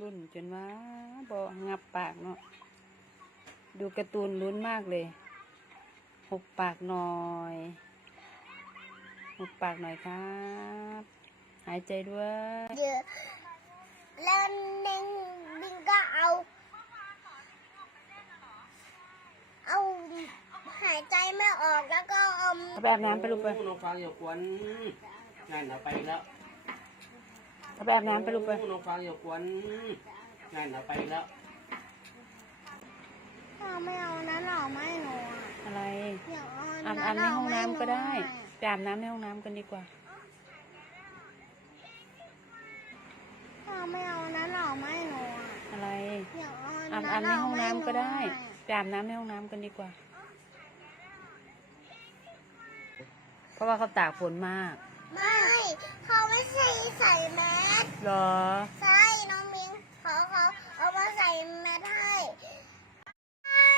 รุ่นจนว่าบองับปากเนาะดูการ์ตูนลุ้นมากเลย หกปากหน่อย หกปากหน่อยครับ หายใจด้วยเดี๋ยวแล้วนิงบิงก็เอา เอาหายใจไม่ออกแล้วก็เอาเอาไปอาบน้ำไปลูกไปน้องฟังอย่ากวนนั่นเอาไปแล้ว เอาไปอาบน้ำไปลูกไปน้องฟังอย่ากวนนั่นเอาไปแล้วเอาไม่เอานั้นหรอไม่หนูอะอะไรอยากเอาอาบอาบในห้องน้ำก็ได้ไปอาบน้ำในห้องน้ำกันดีกว่าเอาไม่เอานั้นหรอไม่หนูอะอะไรอยากเอาอาบอาบในห้องน้ำก็ได้ไปอาบน้ำในห้องน้ำกันดีกว่า เพราะว่าเขาตากฝนมาก ไม่เขาไม่ใส่ใส่แมสเหรอ ใช่น้องมิงเขาเขาเอามาใส่แมสให้ใช่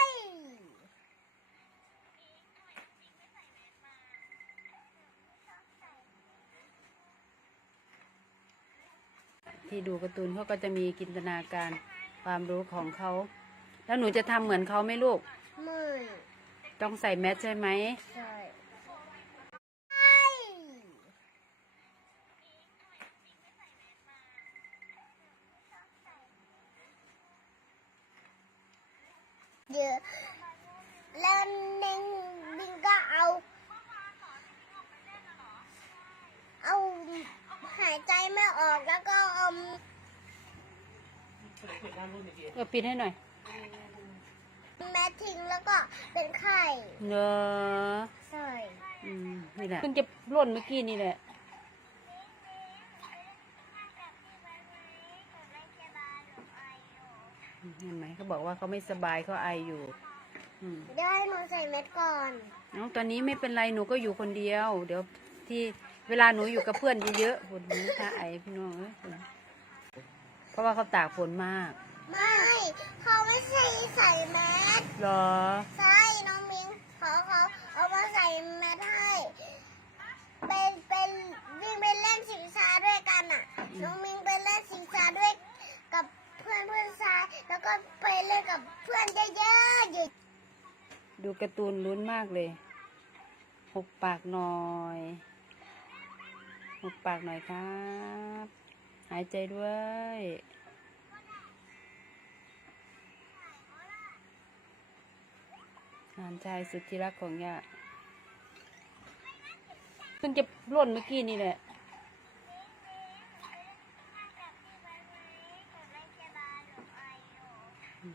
ที่ดูการ์ตูนเขาก็จะมีจินตนาการความรู้ของเขา แล้วหนูจะทำเหมือนเขาไหมลูก ไม่ต้องใส่แมสใช่ไหม ใช่เดี๋ยวแล้วนิงบิงก็เอา เอาหายใจไม่ออกแล้วก็เอา เออปิดให้หน่อย แมสทิ้งแล้วก็เป็นไข้เนอะใช่อืมนี่แหละเพิ่งจะหล่นเมื่อกี้นี่แหละเห็นไหมเขาบอกว่าเขาไม่สบายเขาไออยู่อืมเดี๋ยวให้หนูใส่เม็ดก่อนน้องตอนนี้ไม่เป็นไรหนูก็อยู่คนเดียว เดี๋ยวที่เวลาหนูอยู่กับเพื่อนเยอะๆฝนนี้ถ้าไอพี่น้องเอ้ยฝนเพ ราะว่าเขาตากฝนมาก ไม่เขาไม่ใส่ใส่แมสเหรอ ใช่น้องมิงเขาเขาเอามาใส่แมสให้เป็นเป็นวิ่งไปเล่นสิงซาด้วยกันอะ น้องมิงไปเล่นสิงซาด้วยกับเพื่อนเพื่อนชาย แล้วก็ไปเล่นกับเพื่อนเยอะๆอยู่ดูการ์ตูนลุ้นมากเลยหกปากหน่อยหกปากหน่อยครับ หายใจด้วย หลานชายสุดที่รักของย่าเพิ่งจะหล่นเมื่อกี้นี่แหละ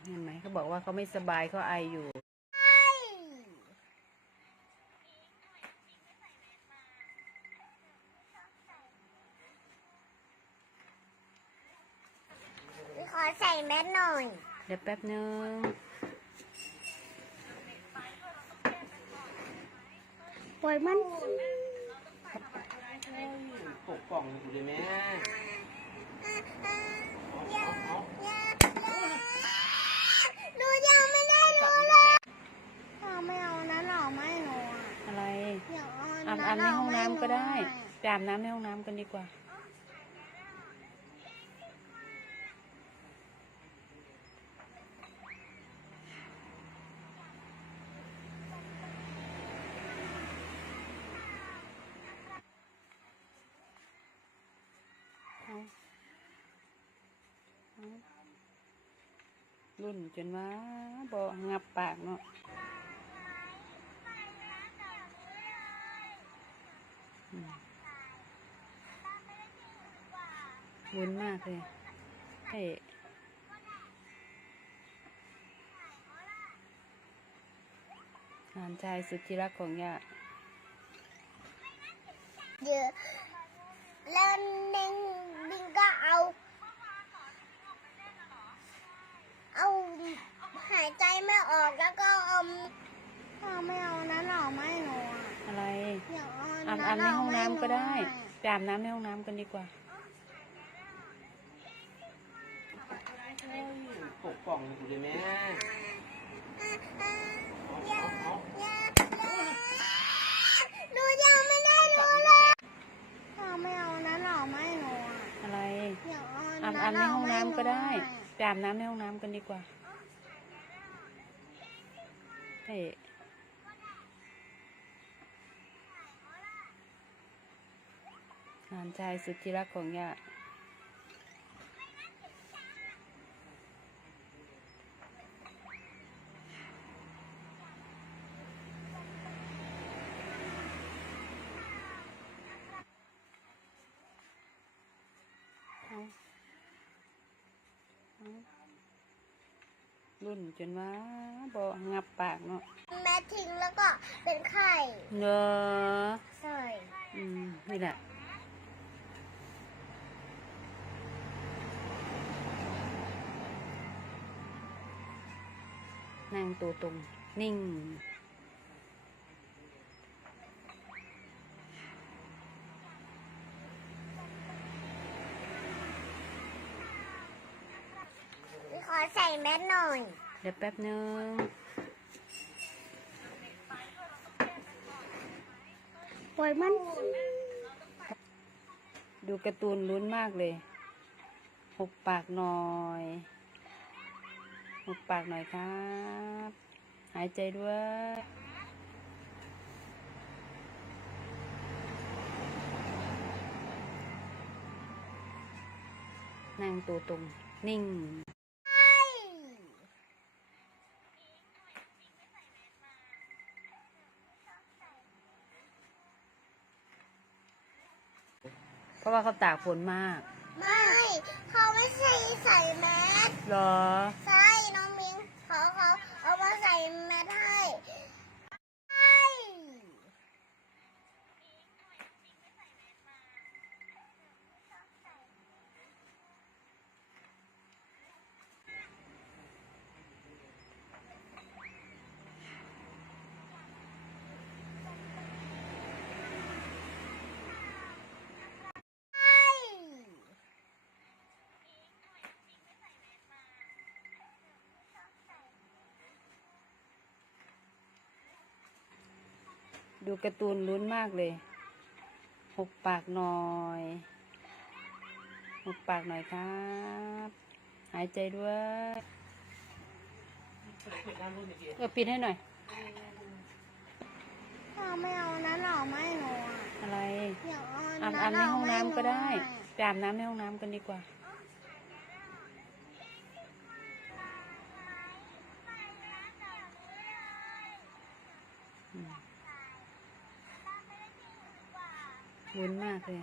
เห็นไหมเขาบอกว่าเขาไม่สบายเขาไออยู่ ขอใส่ แมสหน่อย เดี๋ยวแป๊บนึง ปล่อยมันปกป้องอยู่เลยแม่หนูยังไม่ได้รู้เลยเอาไม่เอานั้นหรอไม่หนูอะอะไรอยากเอาอาบอาบในห้องน้ำก็ได้ไปอาบน้ำในห้องน้ำกันดีกว่าเอา รุ่นจนว่าบองับปากเนาะอืมวุ้นมากเลยเฮ้หลานชายสุดที่รักของย่าเดี๋ยวแล้วนิงบิงก็เอา เอาหายใจไม่ออกแล้วก็เอาเอาไม่เอานั้นหรอไม่หนูอะอะไรอยากเอาอาบอาบในห้องน้ำก็ได้ไปอาบน้ำในห้องน้ำกันดีกว่า ปกป้องอยู่เลยแม่หนูยังไม่ได้รู้เลยเอาไม่เอานั้นหรอไม่หนูอะอะไรออยากเอาอาบน้ำอาบในห้องน้ำก็ได้ให้หนู ไปอาบน้ำในห้องน้ำกันดีกว่าเตะหลานชายสุดที่รักของย่าเอา รุ่นจนว่าบ่งับปากเนาะแม่ทิ้งแล้วก็เป็นไข่เนอะใช่อืมนี่แหละนั่งตัวตรงนิ่ง ใส่แมสหน่อย เดี๋ยวแป๊บนึง ปล่อยมัน ดูการ์ตูนลุ้นมากเลยหกปากหน่อยหกปากหน่อยครับ หายใจด้วยนั่งตัวตรง นิ่ง เพ ราะว่าเขาตากฝนมากไม่เขาไม่ใช่ใส่แมสเหรอ ใช่น้องมิงเขาเขาเอามาใส่แมสให้ใช่ ดูการ์ตูนลุ้นมากเลย หกปากหน่อย หกปากหน่อยครับ หายใจด้วยปิดน้ำรุ่นอีกทีเออปิดให้หน่อยพ่อไม่เอานั้นหรอไม่หนูอะอะไรอยากเอาอาบนั้นอาบในห้องน้ำก็ได้หรอไปอาบน้ำในห้องน้ำกันดีกว่าอื ลุ้นมากเลย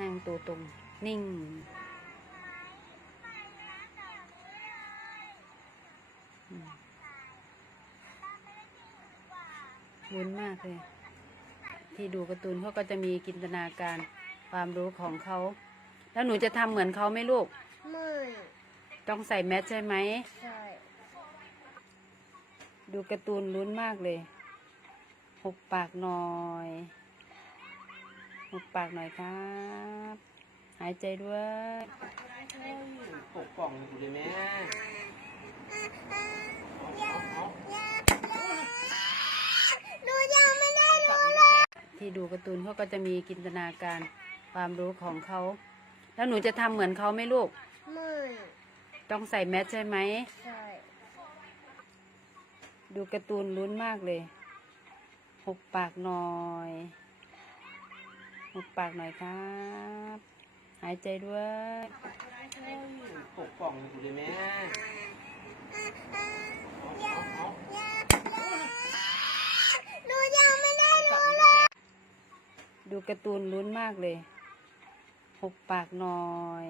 นั่งตัวตรง นิ่งอืมลุ้นมากเลย ที่ดูการ์ตูนเขาก็จะมีจินตนาการความรู้ของเขา แล้วหนูจะทำเหมือนเขาไหมลูก ไม่ ต้องใส่แมสใช่ไหม ใช่ดูการ์ตูนลุ้นมากเลยหกปากหน่อยหกปากหน่อยครับ หายใจด้วยปกป้องกูเลยแม่เอาเอาเอาหนูยังไม่ได้รู้เลยที่ดูการ์ตูนเขาก็จะมีจินตนาการความรู้ของเขา แล้วหนูจะทำเหมือนเขาไหมลูก ไม่ ต้องใส่แมสใช่ไหม ใช่ ดูการ์ตูนลุ้นมากเลย หกปากหน่อย หกปากหน่อยครับ หายใจด้วยปกป้องกูเลยแม่เอาเอาเอาหนูยังไม่ได้รู้เลย ดูการ์ตูนลุ้นมากเลย หกปากหน่อย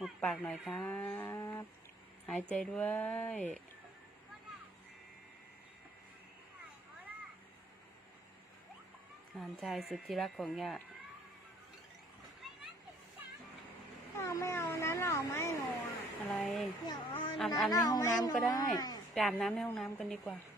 หกปากหน่อยครับ หายใจด้วยหลานชายสุดที่รักของย่าพ่อไม่เอานั้นหรอไม่หนูอะอะไรอยากเอาอาบนั้อาบนในห้องน้ำก็ได้หรอไปอาบน้ำในห้องน้ำกันดีกว่าไม่